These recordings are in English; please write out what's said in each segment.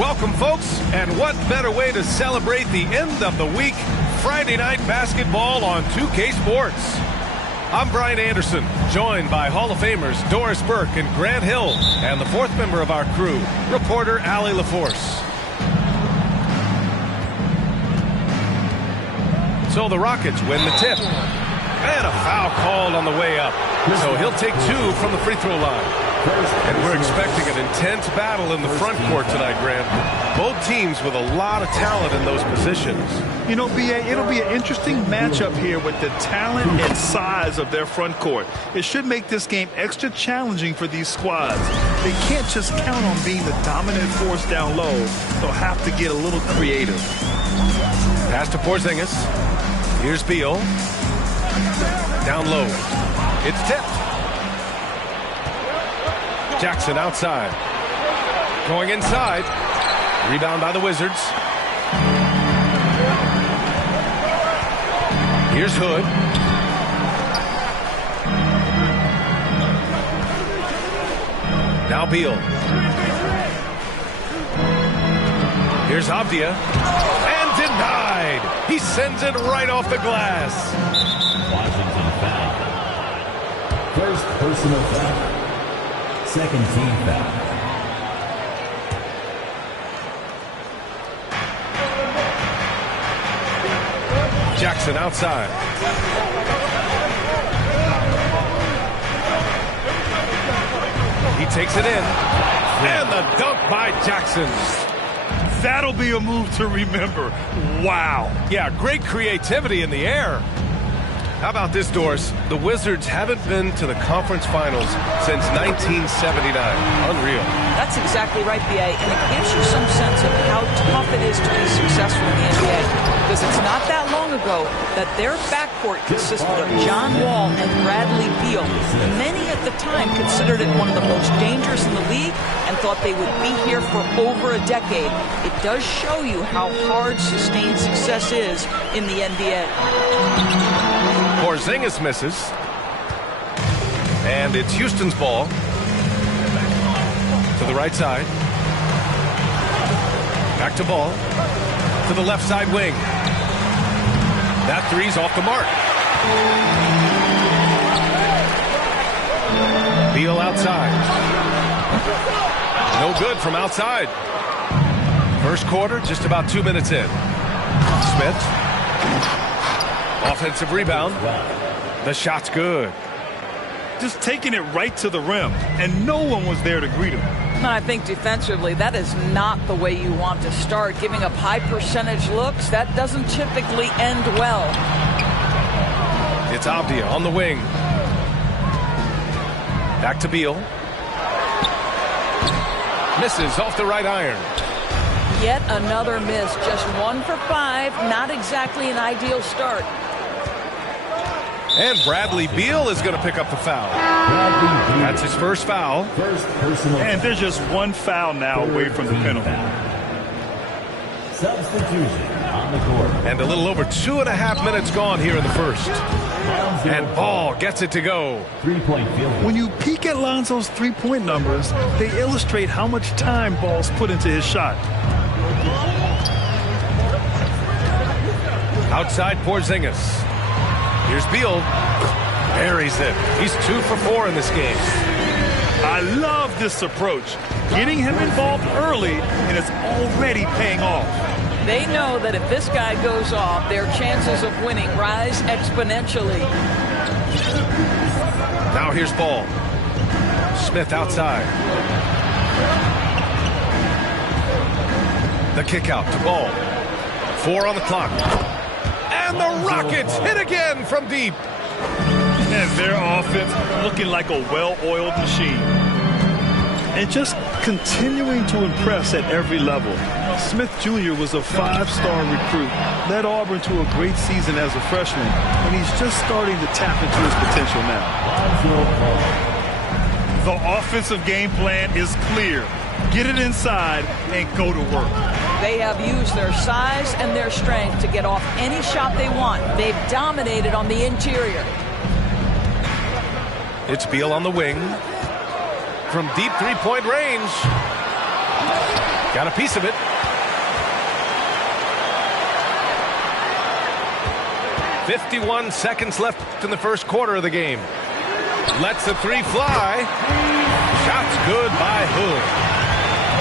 Welcome, folks, and what better way to celebrate the end of the week, Friday night basketball on 2K Sports. I'm Brian Anderson, joined by Hall of Famers Doris Burke and Grant Hill, and the fourth member of our crew, reporter Allie LaForce. So the Rockets win the tip. And a foul called on the way up. So he'll take two from the free throw line. And we're expecting an intense battle in the front court tonight, Grant. Both teams with a lot of talent in those positions. You know, B.A., it'll be an interesting matchup here with the talent and size of their front court. It should make this game extra challenging for these squads. They can't just count on being the dominant force down low. They'll have to get a little creative. Pass to Porzingis. Here's Beal. Down low. It's tipped. Jackson outside. Going inside. Rebound by the Wizards. Here's Hood. Now Beal. Here's Avdia. And denied. He sends it right off the glass. Washington foul. First personal foul. Second team foul. Jackson outside. He takes it in. And the dunk by Jackson. That'll be a move to remember. Wow. Yeah, great creativity in the air. How about this, Doris? The Wizards haven't been to the conference finals since 1979. Unreal. That's exactly right, B.A., and it gives you some sense of how tough it is to be successful in the NBA. Because it's not that long ago that their backcourt consisted of John Wall and Bradley Beal. Many at the time considered it one of the most dangerous in the league and thought they would be here for over a decade. It does show you how hard sustained success is in the NBA. Porzingis misses. And it's Houston's ball. To the right side. Back to Ball. To the left side wing. That three's off the mark. Beal outside. No good from outside. First quarter, just about 2 minutes in. Smith. Offensive rebound. The shot's good. Just taking it right to the rim, and no one was there to greet him. And I think defensively, that is not the way you want to start. Giving up high percentage looks, that doesn't typically end well. It's Avdia on the wing. Back to Beal. Misses off the right iron. Yet another miss. Just 1 for 5. Not exactly an ideal start. And Bradley Beal is going to pick up the foul. That's his first foul. And there's just one foul now away from the penalty. Substitution on the court. And a little over 2.5 minutes gone here in the first. And Ball gets it to go. 3-point field goal. When you peek at Lonzo's three-point numbers, they illustrate how much time Ball's put into his shot. Outside Porzingis. Here's Beal. Buries it. He's 2 for 4 in this game. I love this approach. Getting him involved early, and it's already paying off. They know that if this guy goes off, their chances of winning rise exponentially. Now here's Ball. Smith outside. The kick out to Ball. 4 on the clock. And the Rockets hit again from deep. And their offense looking like a well-oiled machine. And just continuing to impress at every level. Smith Jr. was a 5-star recruit, led Auburn to a great season as a freshman, and he's just starting to tap into his potential now. The offensive game plan is clear. Get it inside and go to work. They have used their size and their strength to get off any shot they want. They've dominated on the interior. It's Beal on the wing. From deep three-point range. Got a piece of it. 51 seconds left in the first quarter of the game. Lets the three fly. Shot's good by Hood.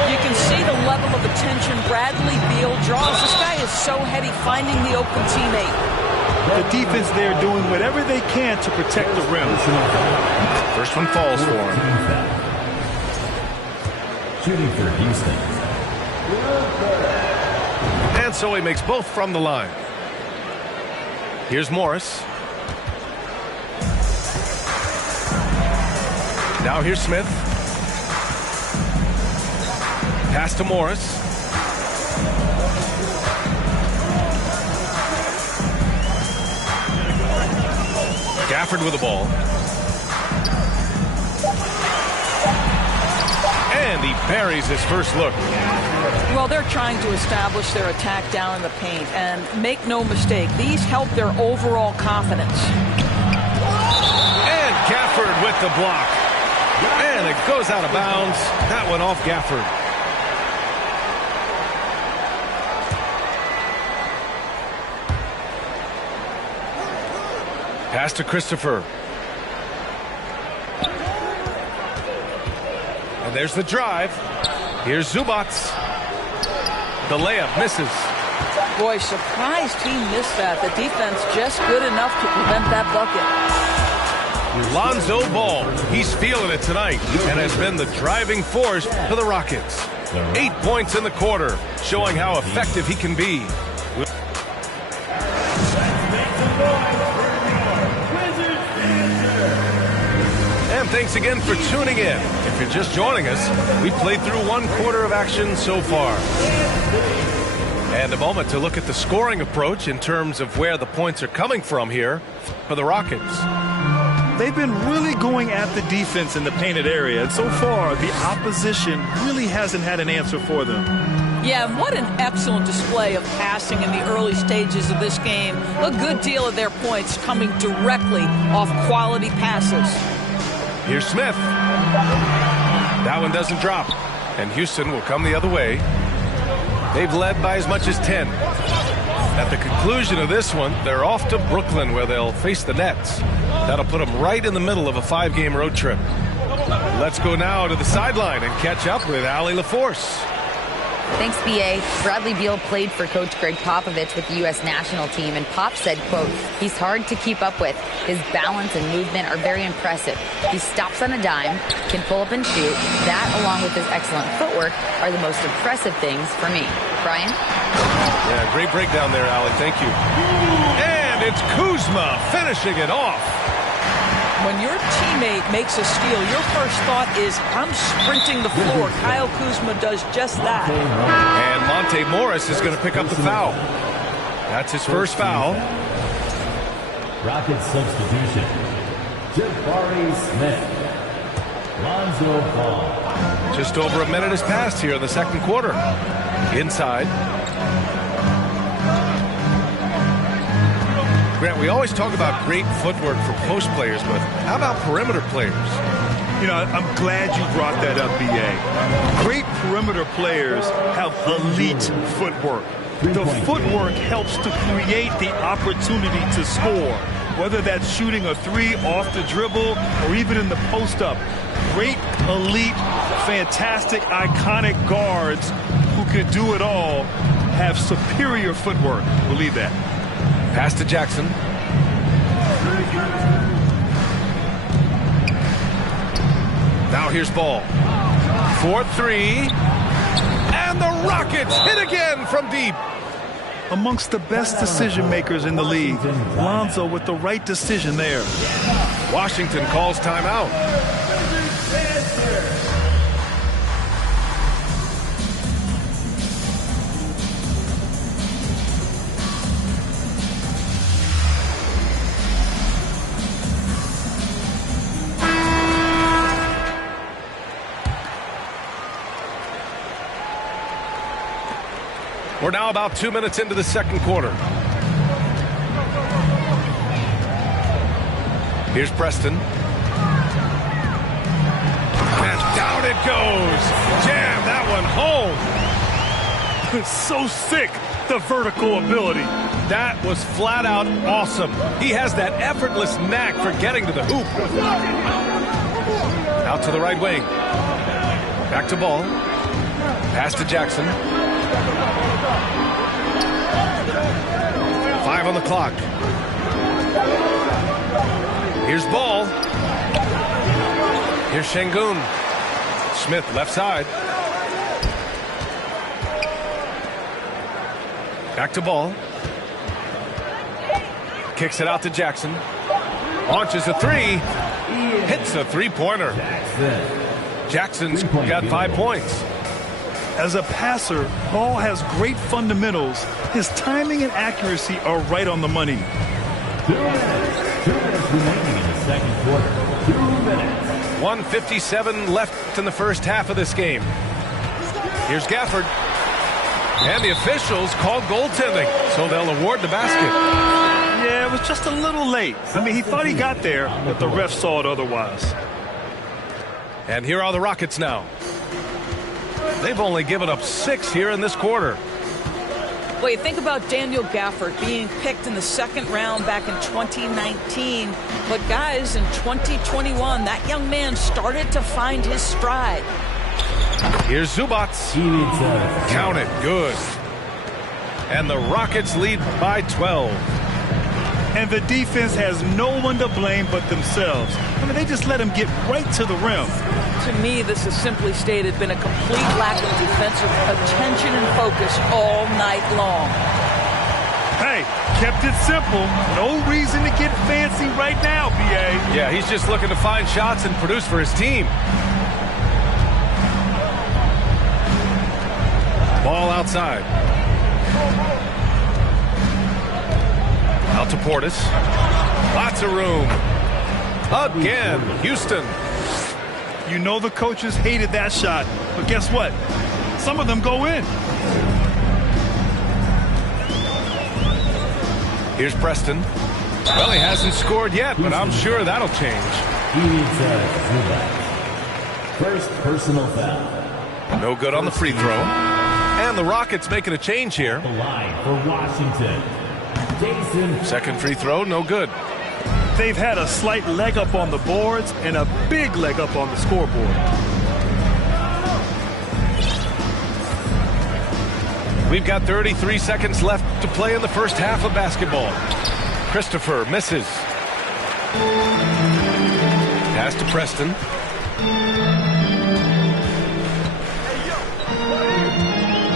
You can see the level of attention Bradley Beal draws. This guy is so heady, finding the open teammate. The defense there doing whatever they can to protect the rim. First one falls for him. Shooting for Houston. And so he makes both from the line. Here's Morris. Now here's Smith. Pass to Morris. Gafford with the ball. And he buries his first look. Well, they're trying to establish their attack down in the paint. And make no mistake, these help their overall confidence. And Gafford with the block. And it goes out of bounds. That one off Gafford. Pass to Christopher. And there's the drive. Here's Zubac. The layup misses. Boy, surprised he missed that. The defense just good enough to prevent that bucket. Lonzo Ball. He's feeling it tonight and has been the driving force for the Rockets. 8 points in the quarter, showing how effective he can be. And thanks again for tuning in. If you're just joining us, we played through 1 quarter of action so far. And a moment to look at the scoring approach in terms of where the points are coming from here for the Rockets. They've been really going at the defense in the painted area, and so far the opposition really hasn't had an answer for them. Yeah, and what an excellent display of passing in the early stages of this game. A good deal of their points coming directly off quality passes. Here's Smith. That one doesn't drop, and Houston will come the other way. They've led by as much as 10. At the conclusion of this one, they're off to Brooklyn, where they'll face the Nets. That'll put them right in the middle of a 5-game road trip. Let's go now to the sideline and catch up with Allie LaForce. Thanks, B.A. Bradley Beal played for Coach Greg Popovich with the U.S. national team, and Pop said, quote, he's hard to keep up with. His balance and movement are very impressive. He stops on a dime, can pull up and shoot. That, along with his excellent footwork, are the most impressive things for me. Brian? Yeah, great breakdown there, Allie. Thank you. And it's Kuzma finishing it off. When your teammate makes a steal, your first thought is, I'm sprinting the floor. Kyle Kuzma does just that. And Monte Morris is going to pick up the foul. That's his first foul. Rockets substitution. Jabari Smith. Lonzo Ball. Just over a minute has passed here in the second quarter. Inside. Grant, we always talk about great footwork for post players, but how about perimeter players? You know, I'm glad you brought that up, B.A. Great perimeter players have elite footwork. The footwork helps to create the opportunity to score, whether that's shooting a 3 off the dribble or even in the post-up. Great, elite, fantastic, iconic guards who can do it all have superior footwork. Believe that. Pass to Jackson. Now here's Ball. 4-3. And the Rockets hit again from deep. Amongst the best decision makers in the league, Lonzo with the right decision there. Washington calls timeout. We're now about 2 minutes into the second quarter. Here's Preston. And down it goes. Jam that one home. So sick, the vertical ability. That was flat out awesome. He has that effortless knack for getting to the hoop. Out to the right wing. Back to ball. Pass to Jackson. 5 on the clock. Here's ball. Here's Şengün. Smith left side. Back to ball. Kicks it out to Jackson. Launches a three. Hits a three-pointer. Jackson's got 5 points. As a passer, Ball has great fundamentals. His timing and accuracy are right on the money. 2 minutes. 2 minutes remaining in the second quarter. 2 minutes. 1:57 left in the first half of this game. Here's Gafford. And the officials called goaltending, so they'll award the basket. Yeah, it was just a little late. I mean, he thought he got there, but the ref saw it otherwise. And here are the Rockets now. They've only given up 6 here in this quarter. Well, you think about Daniel Gafford being picked in the second round back in 2019. But guys, in 2021, that young man started to find his stride. Here's Zubac. Count it. Good. And the Rockets lead by 12. And the defense has no one to blame but themselves. I mean, they just let him get right to the rim. To me, this has simply stated been a complete lack of defensive attention and focus all night long. Hey, kept it simple. No reason to get fancy right now, B.A. Yeah, he's just looking to find shots and produce for his team. Ball outside. Out to Portis. Lots of room. Again, Houston. You know the coaches hated that shot, but guess what? Some of them go in. Here's Preston. Well, he hasn't scored yet, but I'm sure that'll change. First personal foul. No good on the free throw. And the Rockets making a change here. The line for Washington. Jason. Second free throw, no good. They've had a slight leg up on the boards and a big leg up on the scoreboard. We've got 33 seconds left to play in the first half of basketball. Christopher misses. Pass to Preston.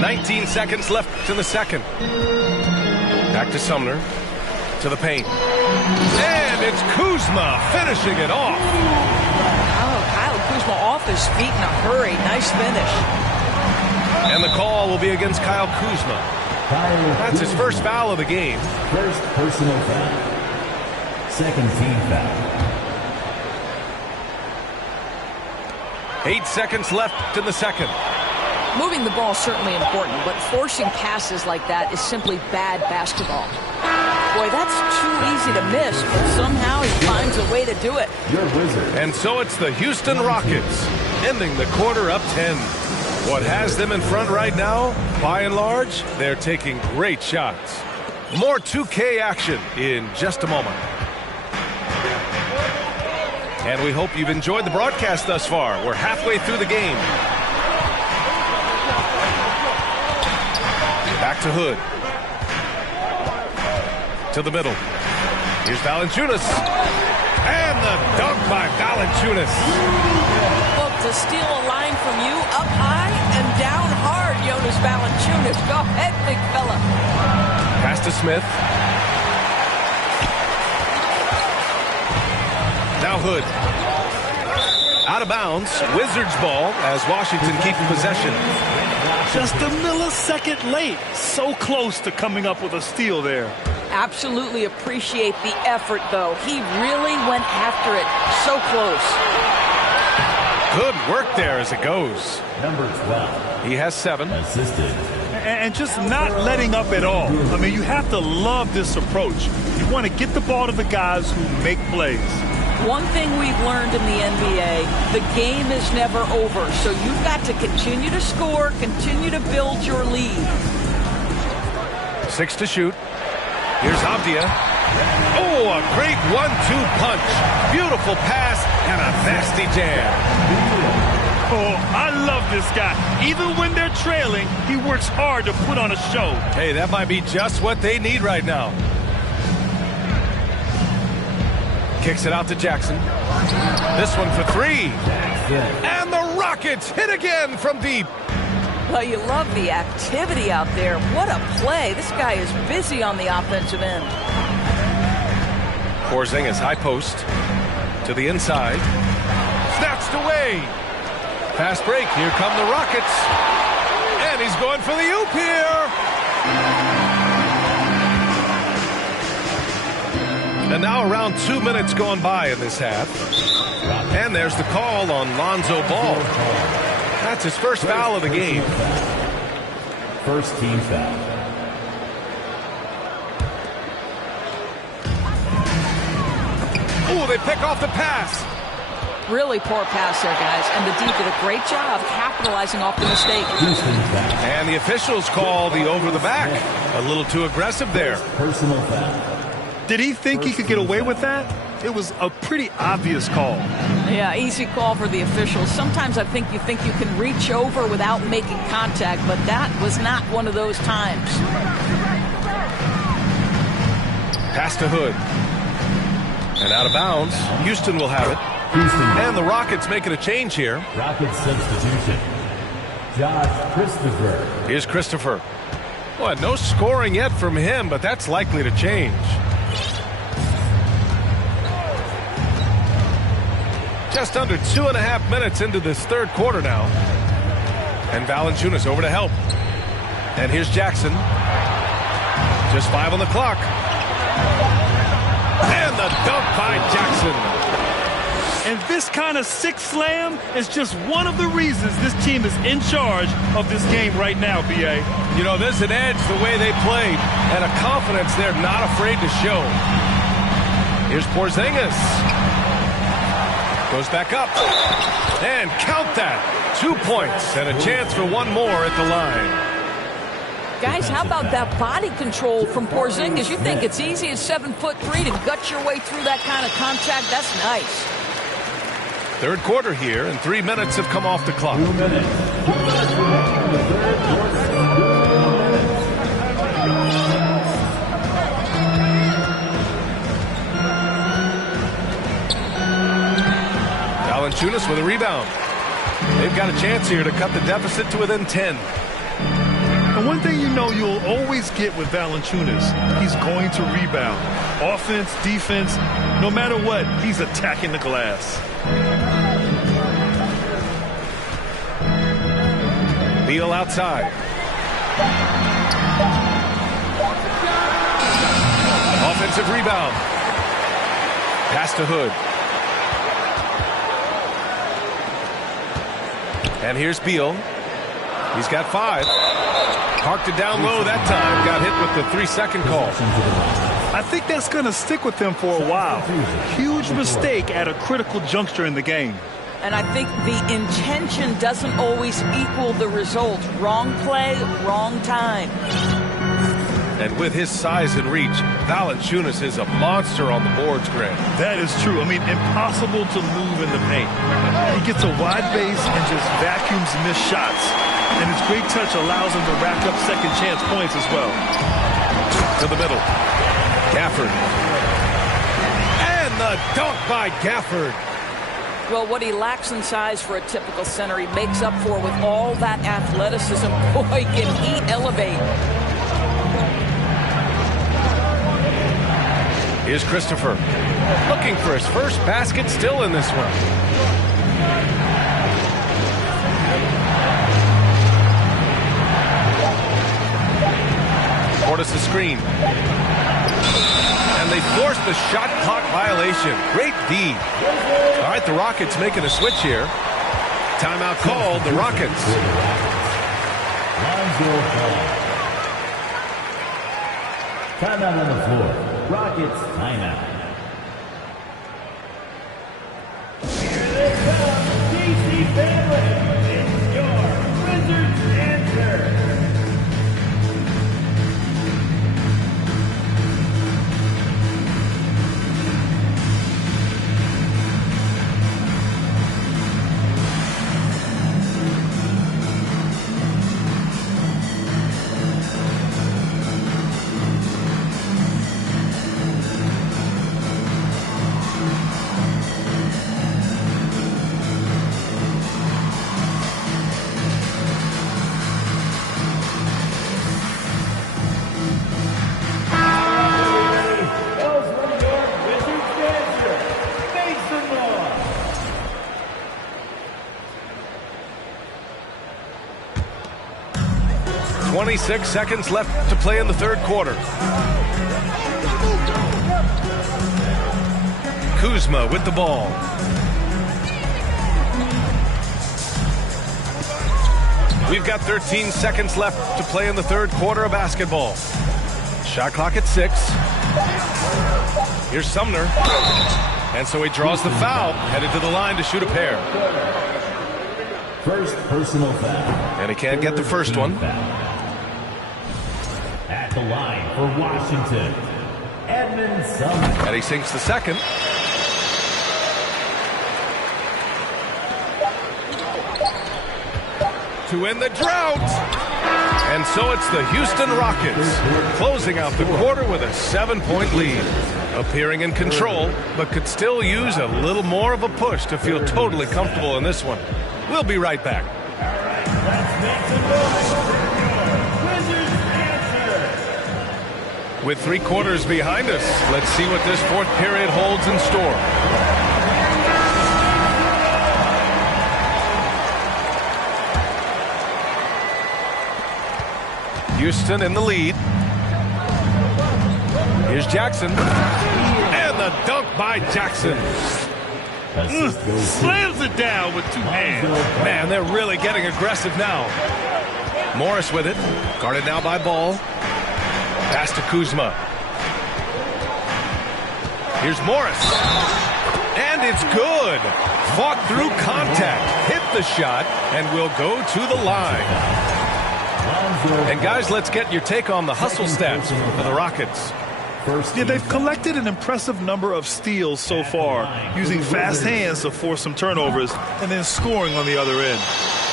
"19 seconds left in the second. Back to Sumner. To the paint. And it's Kuzma finishing it off. Oh, Kyle Kuzma off his feet in a hurry. Nice finish. And the call will be against Kyle Kuzma. That's his first foul of the game. First personal foul. Second team foul. 8 seconds left in the second. Moving the ball is certainly important, but forcing passes like that is simply bad basketball. Boy, that's too easy to miss, but somehow he finds a way to do it. Your Wizard. And so it's the Houston Rockets, ending the quarter up 10. What has them in front right now? By and large, they're taking great shots. More 2K action in just a moment. And we hope you've enjoyed the broadcast thus far. We're halfway through the game. Back to Hood. To the middle. Here's Valanciunas. And the dunk by Valanciunas. Look, to steal a line from you, up high and down hard, Jonas Valanciunas. Go ahead, big fella. Pass to Smith. Now Hood. Out of bounds. Wizards ball as Washington keeps possession. Just a millisecond late. So close to coming up with a steal there. Absolutely appreciate the effort, though. He really went after it. So close. Good work there as it goes. Number 12. He has 7. Assisted. And just not letting up at all. I mean, you have to love this approach. You want to get the ball to the guys who make plays. One thing we've learned in the NBA, the game is never over. So you've got to continue to score, continue to build your lead. 6 to shoot. Here's Avdia. Oh, a great 1-2 punch. Beautiful pass and a nasty jam. Oh, I love this guy. Even when they're trailing, he works hard to put on a show. Hey, that might be just what they need right now. Kicks it out to Jackson. This one for 3. And the Rockets hit again from deep. Well, you love the activity out there. What a play. This guy is busy on the offensive end. Porzingis high post to the inside. Snatched away. Fast break. Here come the Rockets. And he's going for the oop here. And now around 2 minutes gone by in this half. And there's the call on Lonzo Ball. That's his first foul of the game. First team foul. Oh, they pick off the pass. Really poor pass there, guys. And the D did a great job capitalizing off the mistake. And the officials call the over the back. A little too aggressive there. Personal foul. Did he think he could get away with that? It was a pretty obvious call. Yeah, easy call for the officials. Sometimes I think you can reach over without making contact, but that was not one of those times. Pass to Hood. And out of bounds. Houston will have it. And the Rockets making a change here. Rockets substitution. Josh Christopher. Here's Christopher. Well, no scoring yet from him, but that's likely to change. Just under 2.5 minutes into this third quarter now. And Valanciunas over to help. And here's Jackson. Just 5 on the clock. And the dunk by Jackson. And this kind of sick slam is just one of the reasons this team is in charge of this game right now, B.A. You know, there's an edge the way they played and a confidence they're not afraid to show. Here's Porzingis. Goes back up. And count that. 2 points and a chance for one more at the line. Guys, how about that body control from Porzingis? You think it's easy at 7'3" to gut your way through that kind of contact? That's nice. Third quarter here, and 3 minutes have come off the clock. 2 minutes. 2 minutes remaining in the third quarter. 2 minutes. Valanciunas with a rebound. They've got a chance here to cut the deficit to within 10. And one thing you know you'll always get with Valanciunas, he's going to rebound. Offense, defense, no matter what, he's attacking the glass. Beal outside. Offensive rebound. Pass to Hood. And here's Beal. He's got 5. Parked it down low that time. Got hit with the 3-second call. I think that's going to stick with them for a while. Huge mistake at a critical juncture in the game. And I think the intention doesn't always equal the result. Wrong play, wrong time. And with his size and reach, Valanciunas is a monster on the boards, Grant. That is true. I mean, impossible to move in the paint. He gets a wide base and just vacuums missed shots. And his great touch allows him to rack up second chance points as well. To the middle. Gafford. And the dunk by Gafford. Well, what he lacks in size for a typical center, he makes up for with all that athleticism. Boy, can he elevate. Here's Christopher. Looking for his first basket, still in this one. Portis the screen. And they force the shot clock violation. Great D. All right, the Rockets making a switch here. Timeout called, the Rockets. Timeout on the floor. Rockets timeout. family, it's your Wizard's answer. Ellsworth, your Wizard's answer. Mason Moss. "26 seconds left to play in the third quarter. Kuzma with the ball. We've got 13 seconds left to play in the third quarter of basketball. Shot clock at 6. Here's Sumner. And so he draws the foul, headed to the line to shoot a pair. First personal foul. And he can't get the first one. At the line for Washington, Edmund Sumner. And he sinks the second. To end the drought. And so it's the Houston Rockets closing out the quarter with a 7-point lead. Appearing in control, but could still use a little more of a push to feel totally comfortable in this one. We'll be right back. All right, let's make some noise for your Wizard's answer. With 3 quarters behind us, let's see what this fourth period holds in store. Houston in the lead. Here's Jackson. And the dunk by Jackson. Slams it down with 2 hands. Man, they're really getting aggressive now. Morris with it. Guarded now by Ball. Pass to Kuzma. Here's Morris. And it's good. Fought through contact. Hit the shot and will go to the line. And guys, let's get your take on the hustle stats for the Rockets. Yeah, they've collected an impressive number of steals so far, using fast hands to force some turnovers and then scoring on the other end.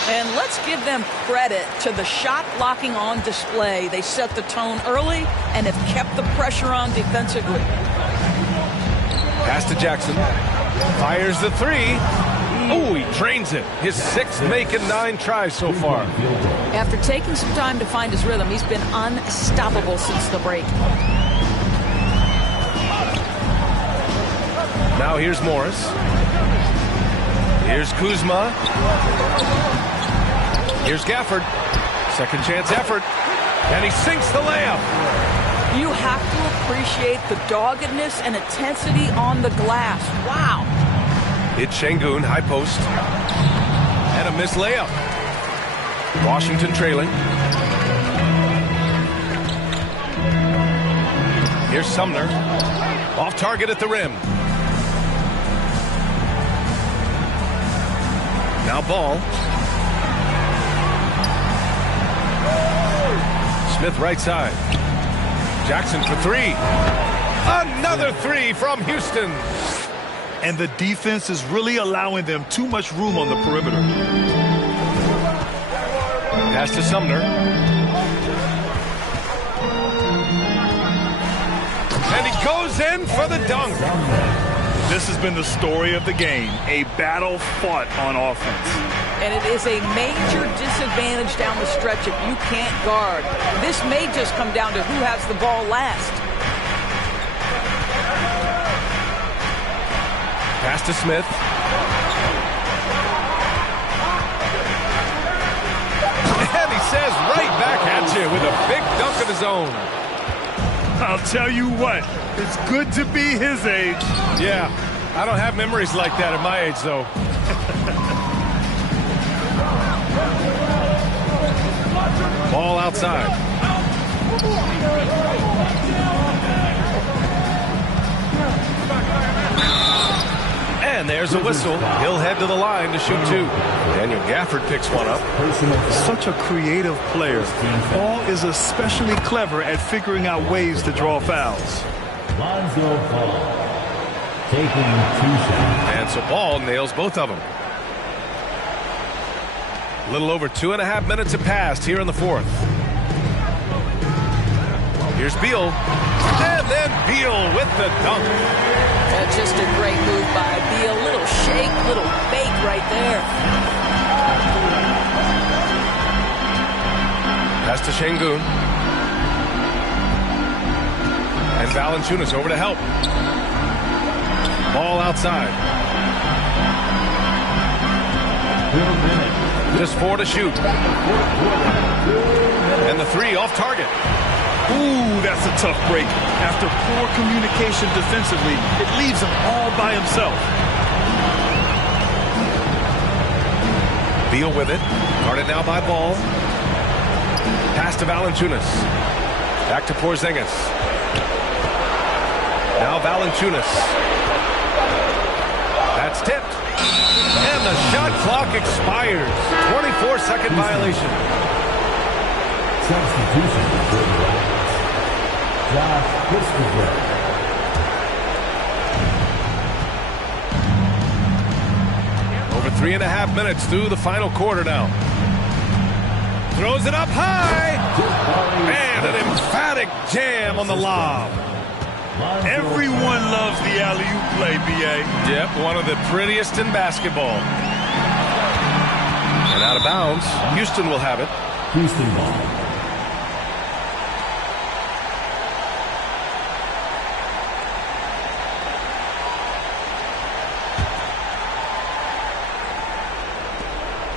And let's give them credit to the shot blocking on display. They set the tone early and have kept the pressure on defensively. Pass to Jackson. Fires the 3. Oh, he drains it. His 6th make in 9 tries so far. After taking some time to find his rhythm, he's been unstoppable since the break. Now here's Morris. Here's Kuzma. Here's Gafford. Second chance effort. And he sinks the layup. You have to appreciate the doggedness and intensity on the glass. Wow. It's Şengün, high post. And a missed layup. Washington trailing. Here's Sumner. Off target at the rim. Now Ball. Smith right side. Jackson for 3. Another 3 from Houston. And the defense is really allowing them too much room on the perimeter. Pass to Sumner. And he goes in for the dunk. This has been the story of the game, a battle fought on offense. And it is a major disadvantage down the stretch if you can't guard. This may just come down to who has the ball last. Pass to Smith. And he says right back at you with a big dunk of his own. I'll tell you what, it's good to be his age. Yeah, I don't have memories like that at my age, though. Ball outside. And there's a whistle. He'll head to the line to shoot 2. Daniel Gafford picks one up. Such a creative player. Ball is especially clever at figuring out ways to draw fouls. Lonzo Ball taking 2 shots. And so Ball nails both of them. A little over 2.5 minutes have passed here in the 4th. Here's Beal. And then Beal with the dunk. That's just a great move by Beal. Little shake, little bake right there. Pass to Şengün. And Valanciunas over to help. Ball outside. Just 4 to shoot. And the 3 off target. Ooh, that's a tough break. After poor communication defensively, it leaves him all by himself. Beal with it. Guarded now by Ball. Pass to Valanciunas. Back to Porzingis. Now Valanciunas. That's tipped. And the shot clock expires. 24-second violation. Substitution for the Rockets. Josh Christopher. Over 3.5 minutes through the final quarter now. Throws it up high. And an emphatic jam on the lob. Everyone loves the alley-oop play, B.A. Yep, one of the prettiest in basketball. And out of bounds. Houston will have it. Houston ball.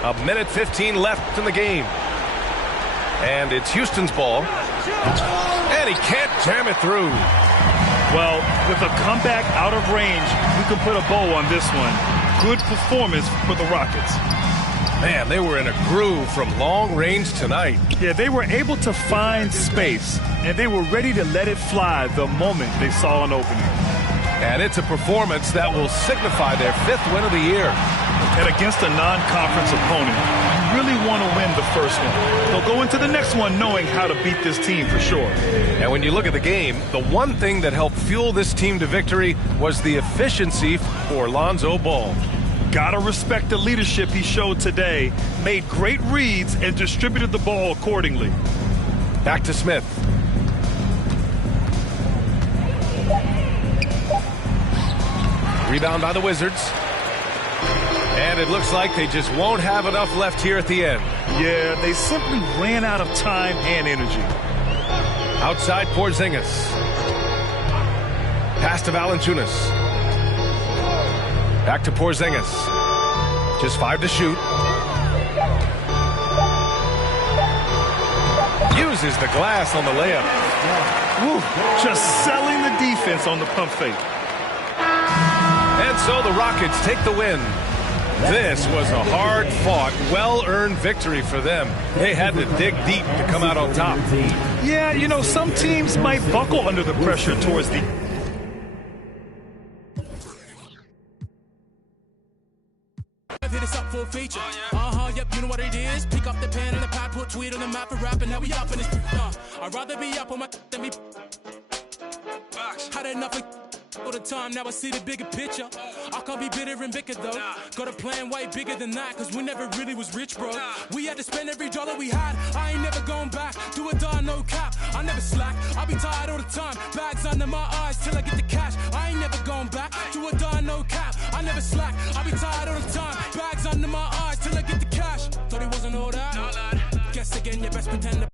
A minute 15 left in the game. And it's Houston's ball. And he can't jam it through. Well, with a comeback out of range, we can put a bow on this one. Good performance for the Rockets. Man, they were in a groove from long range tonight. Yeah, they were able to find space, and they were ready to let it fly the moment they saw an opening. And it's a performance that will signify their 5th win of the year. And against a non-conference opponent, you really want to win the first one. They'll go into the next one knowing how to beat this team for sure. And when you look at the game, the one thing that helped fuel this team to victory was the efficiency for Lonzo Ball. Gotta respect the leadership he showed today. Made great reads and distributed the ball accordingly. Back to Smith. Rebound by the Wizards. And it looks like they just won't have enough left here at the end. Yeah, they simply ran out of time and energy. Outside Porzingis. Pass to Valanciunas. Back to Porzingis. Just 5 to shoot. Uses the glass on the layup. Woo, just selling the defense on the pump fake. And so the Rockets take the win. This was a hard-fought, well-earned victory for them. They had to dig deep to come out on top. Yeah, you know, some teams might buckle under the pressure towards the... Hit us up for a feature. Yep, you know what it is. Pick up the pen and the pad, put tweet on the map and rap, and now we up in this. I'd rather be up on my than be. Had enough of all the time, now I see the bigger picture. I can't be bitter and bicker though. Got a plan way bigger than that, cause we never really was rich, bro. We had to spend every dollar we had. I ain't never going back. Do or die, no cap. I never slack. I be tired all the time. Bags under my eyes till I get the cash. I ain't never going back. Do or die, no cap. I never slack. I be tired all the time. Bags under my eyes till I get the cash. Thought he wasn't all that. Guess again, your best pretender.